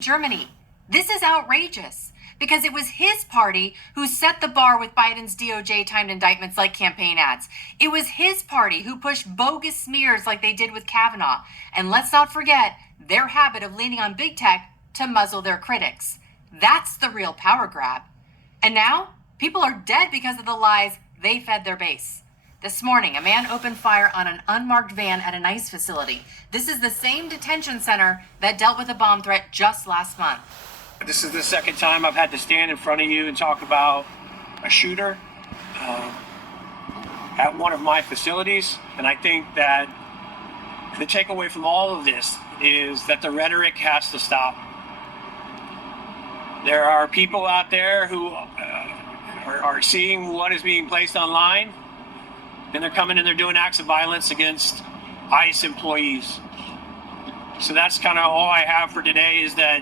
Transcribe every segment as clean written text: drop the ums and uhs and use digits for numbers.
Germany. This is outrageous because it was his party who set the bar with Biden's DOJ timed indictments like campaign ads. It was his party who pushed bogus smears like they did with Kavanaugh. And let's not forget their habit of leaning on big tech to muzzle their critics. That's the real power grab. And now people are dead because of the lies they fed their base. This morning, a man opened fire on an unmarked van at an ICE facility. This is the same detention center that dealt with a bomb threat just last month. This is the second time I've had to stand in front of you and talk about a shooter at one of my facilities. And I think that the takeaway from all of this is that the rhetoric has to stop. There are people out there who are seeing what is being placed online, and they're coming and they're doing acts of violence against ICE employees. So that's kind of all I have for today, is that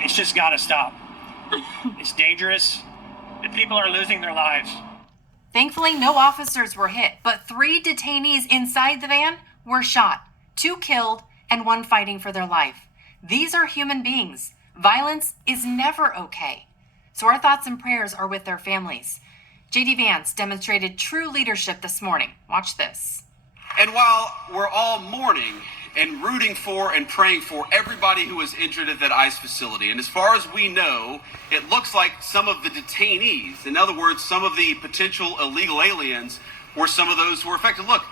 it's just got to stop. It's dangerous, and people are losing their lives. Thankfully, no officers were hit, but 3 detainees inside the van were shot, 2 killed, and 1 fighting for their life. These are human beings. Violence is never okay. So our thoughts and prayers are with their families. J.D. Vance demonstrated true leadership this morning. Watch this. And while we're all mourning and rooting for and praying for everybody who was injured at that ICE facility, and as far as we know, it looks like some of the detainees, in other words, some of the potential illegal aliens, were some of those who were affected. Look,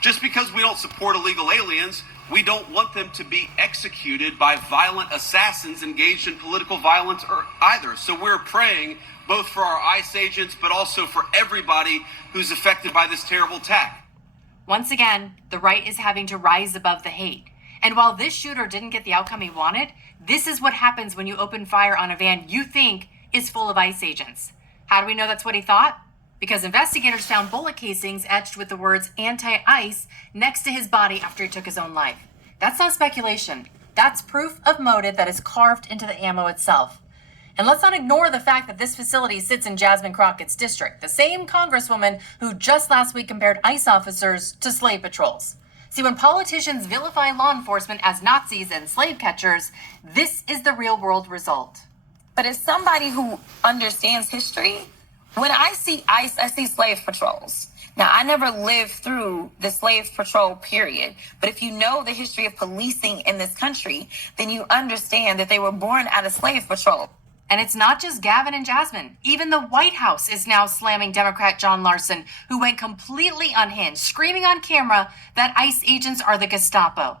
just because we don't support illegal aliens, we don't want them to be executed by violent assassins engaged in political violence either. So we're praying both for our ICE agents, but also for everybody who's affected by this terrible attack. Once again, the right is having to rise above the hate. And while this shooter didn't get the outcome he wanted, this is what happens when you open fire on a van you think is full of ICE agents. How do we know that's what he thought? Because investigators found bullet casings etched with the words anti-ICE next to his body after he took his own life. That's not speculation. That's proof of motive that is carved into the ammo itself. And let's not ignore the fact that this facility sits in Jasmine Crockett's district, the same congresswoman who just last week compared ICE officers to slave patrols. See, when politicians vilify law enforcement as Nazis and slave catchers, this is the real world result. But as somebody who understands history, when I see ICE, I see slave patrols. Now, I never lived through the slave patrol period, but if you know the history of policing in this country, then you understand that they were born out of slave patrol. And it's not just Gavin and Jasmine. Even the White House is now slamming Democrat John Larson, who went completely unhinged, screaming on camera that ICE agents are the Gestapo.